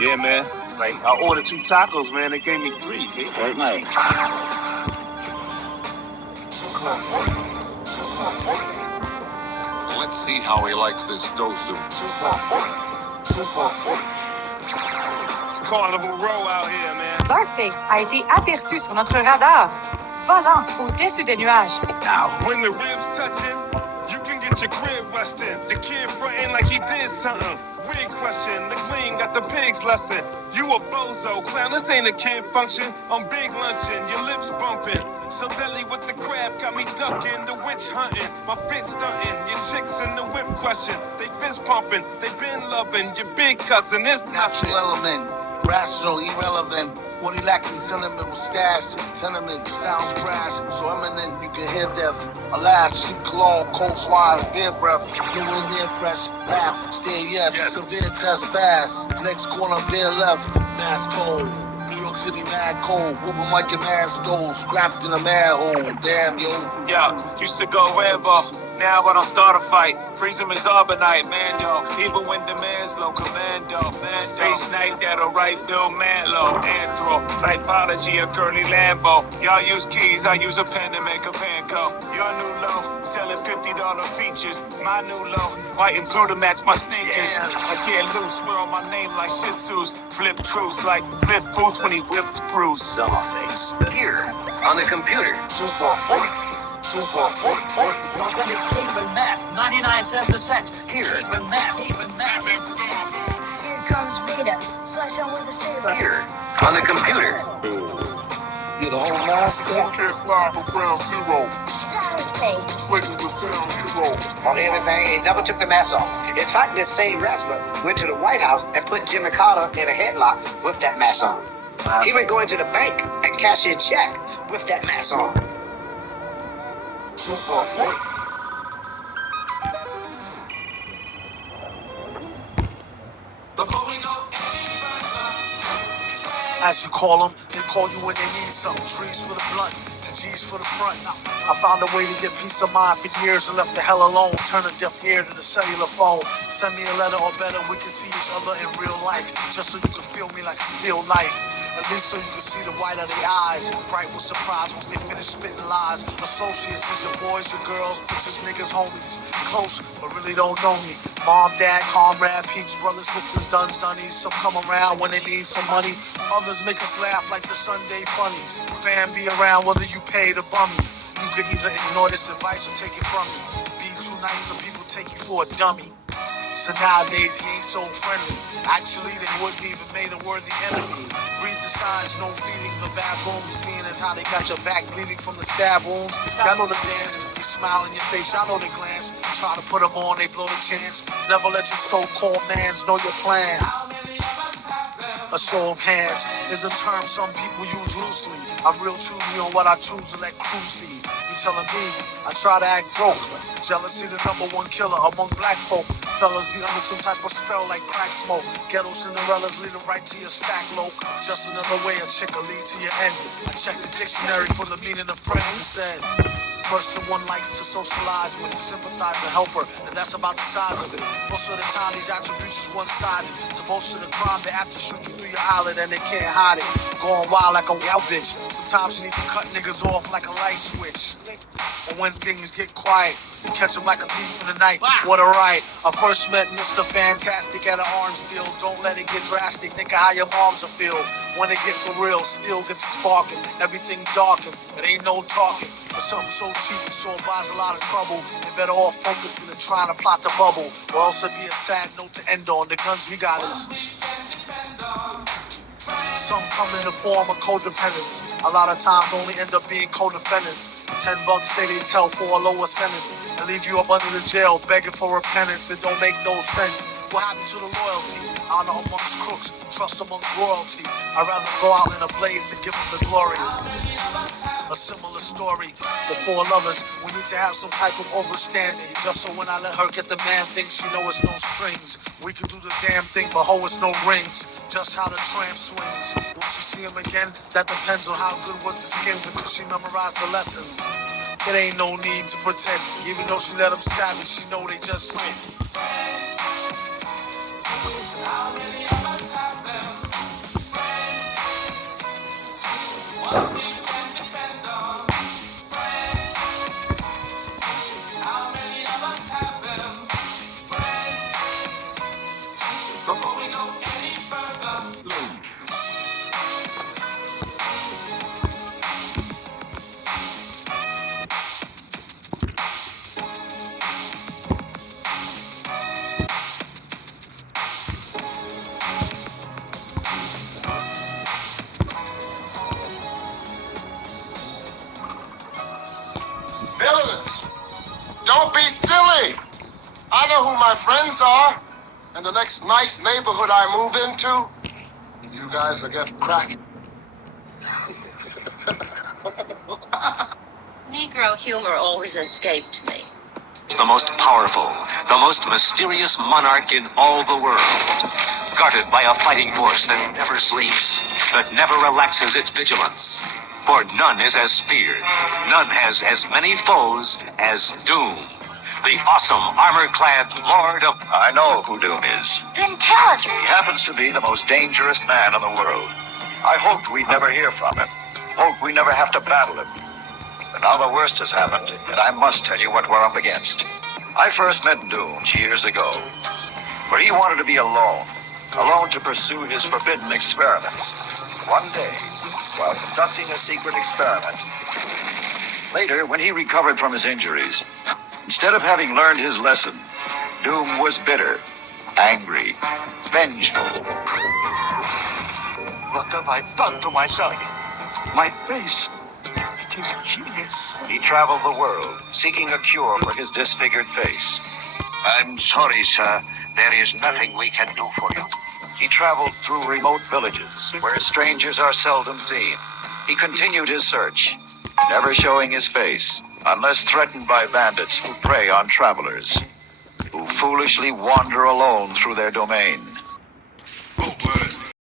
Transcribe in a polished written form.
Yeah, man. Like, I ordered 2 tacos, man. They gave me 3, man. Right, mate. Let's see how he likes this dosu. It's Carnival Row out here, man. Scarface a été aperçu sur notre radar, volant au-dessus des nuages. Now, when the ribs touching, you can get your crib rustin'. The kid frontin' like he did something. Wig crushing, the clean got the pigs lustin'. You a bozo, clown, this ain't a kid function. I'm big luncheon, your lips bumping. So deli with the crab got me ducking, the witch hunting. My fit stunting, your chicks in the whip crushing. They fist pumping, they been loving. Your big cousin is Natural element, rational, irrelevant. What he lacked in sentiment was stashed in tenement. Sounds brash, so eminent, you can hear death. Alas, sheep cologne, cold swine, beer breath. Nowhere near fresh, laugh, stare yes. Severe test pass. Next corner, beer left. Mass told. New York City mad cold. Whooping like your man's stole. Scrapped in a mad hole. Damn, yo. Yeah, used to go Rambo. Now I don't start a fight. Freeze him as Arbonite, man, yo. Even when the man's low, commando. Man, Space Knight, that'll write Bill Mantlo. Anthro, typology, a curly Lambo. Y'all use keys, I use a pen to make a panko. Your new low, selling $50 features. My new low, white and blue to match my sneakers. I get loose, swear on my name like Shih Tzus. Flip truth like Cliff Booth when he whipped Bruce. Summerface. Here, on the computer. Even mass, 99 cents a cent. Here, even mass. Here comes Vita, slash him with a saber. Here, on the computer. You the whole mask? Can't slide for ground zero. Solid face. Switching the town hero. On everything, he never took the mask off. In fact, this same wrestler went to the White House and put Jimmy Carter in a headlock with that mask on. He went going to the bank and cash a check with that mask on. As you call them, they call you when they need something. Trees for the blunt, to G's for the front. I found a way to get peace of mind for years and left the hell alone. Turn a deaf ear to the cellular phone. Send me a letter or better, we can see each other in real life. Just so you can feel me like a steel knife. At least so you can see the white of their eyes. Bright with surprise once they finish spitting lies. Associates, is your boys, your girls, bitches, niggas, homies. Close, but really don't know me. Mom, dad, comrade, peeps, brothers, sisters, duns, dunnies. Some come around when they need some money. Others make us laugh like the Sunday funnies. Fam be around whether you pay to bum me. You could either ignore this advice or take it from me. Be too nice, some people take you for a dummy. So nowadays he ain't so friendly. Actually, they wouldn't even made a worthy enemy. Read the signs, no feeding the baboons. Seeing as how they got your back bleeding from the stab wounds. Y'all know the dance, they smile in your face, y'all know the glance. Try to put them on, they blow the chance. Never let your so-called mans know your plans. A show of hands is a term some people use loosely. I'm real choosy on what I choose to let crew see. You telling me I try to act broke. Jealousy the #1 killer among black folk. Fellas be under some type of spell like crack smoke. Ghetto Cinderellas leading right to your stack low. Just another way a chick will lead to your end. I checked the dictionary for the meaning of friends and said, person one likes to socialize with, sympathize and help her, and that's about the size of it. Most of the time these attributes is one-sided. To most of the crime they have to shoot you through your eyelid and they can't hide it. Going wild like a wild bitch. Sometimes you need to cut niggas off like a light switch. And when things get quiet, you catch them like a thief in the night. What a right. I first met Mr. Fantastic at an arms deal. Don't let it get drastic. Think of how your moms will feel when it get for real. Still get to sparking. Everything darkened. It ain't no talking. For something so cheap and so buys a lot of trouble. They better all focus than trying to plot the bubble. Or else it'd be a sad note to end on. The guns we got is... Some come in the form of codependence. A lot of times only end up being co-defendants. $10 say they tell for a lower sentence and leave you up under the jail begging for repentance. It don't make no sense. What happened to the loyalty? Honor amongst crooks, trust amongst royalty. I'd rather go out in a blaze than give them the glory. A similar story. The 4 lovers, we need to have some type of overstanding. Just so when I let her get the man thing, she know it's no strings. We can do the damn thing, but ho, it's no rings. Just how the tramp swings. Will she see him again? That depends on how good was the skins and could she memorize the lessons. It ain't no need to pretend. Even though she let him stab me, she know they just sin. How many of us have them? Villains, don't be silly. I know who my friends are. And the next nice neighborhood I move into, you guys will get cracked. Negro humor always escaped me. The most powerful, the most mysterious monarch in all the world. Guarded by a fighting force that never sleeps, that never relaxes its vigilance. For none is as feared, none has as many foes as Doom. The awesome armor-clad Lord of... I know who Doom is. Then tell us. He happens to be the most dangerous man in the world. I hoped we'd never hear from him. Hoped we never have to battle him. But now the worst has happened, and I must tell you what we're up against. I first met Doom years ago, where he wanted to be alone to pursue his forbidden experiments. One day, while conducting a secret experiment, later, when he recovered from his injuries, instead of having learned his lesson, Doom was bitter, angry, vengeful. What have I done to myself? My face. It is genius. He traveled the world, seeking a cure for his disfigured face. I'm sorry, sir. There is nothing we can do for you. He traveled through remote villages, where strangers are seldom seen. He continued his search, never showing his face, unless threatened by bandits who prey on travelers, who foolishly wander alone through their domain.